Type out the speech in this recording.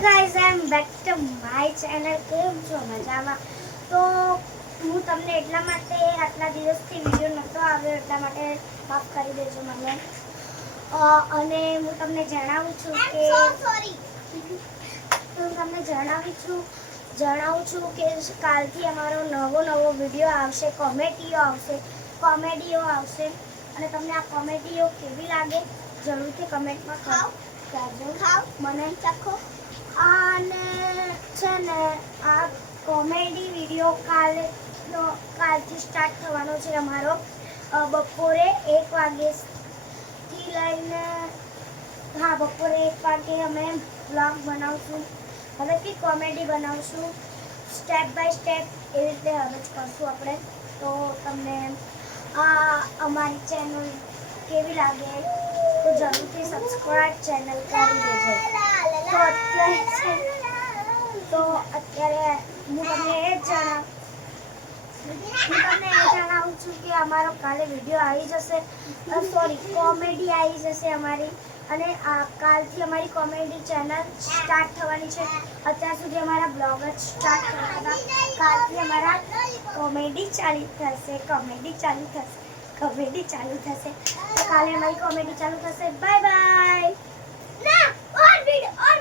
guys, I am back to my channel. કેમ છો મજામાં? તો હું તમને એટલા માટે આટલા દિવસથી વિડિયો નહોતો આવ્યો એટલા માટે માફ કરી દેજો મને. અને હું તમને જણાવું છું કે જણાવું છું કે કાલથી અમારો નવો વિડિયો આવશે, કોમેડીઓ આવશે અને તમને આ કોમેડીઓ કેવી લાગે જરૂરથી કમેન્ટમાં કહેજો. મને ચાખો અને છે ને આ કોમેડી વિડિયો કાલથી સ્ટાર્ટ થવાનો છે અમારો. બપોરે 1 વાગ્યાથી લઈને બપોરે 1 વાગે અમે વ્લોગ બનાવશું. હવેથી કોમેડી બનાવશું, સ્ટેપ બાય સ્ટેપ એવી રીતે હવે જ કરશું આપણે. તો તમને અમારી ચેનલ કેવી લાગે તો જરૂરથી સબસ્ક્રાઇબ ચેનલ કરી દેજો. તો અત્યારે હું તમને એ જણાવું છું કે અમારો કાલે વિડીયો આવી જશે, કોમેડી આવી જશે અમારી. અને કાલથી અમારી કોમેડી ચેનલ સ્ટાર્ટ થવાની છે. અત્યાર સુધી અમારા બ્લોગ જ સ્ટાર્ટ થયા હતા. કાલથી અમારા કોમેડી ચાલુ થશે. કાલે અમારી કોમેડી ચાલુ થશે. Bye bye.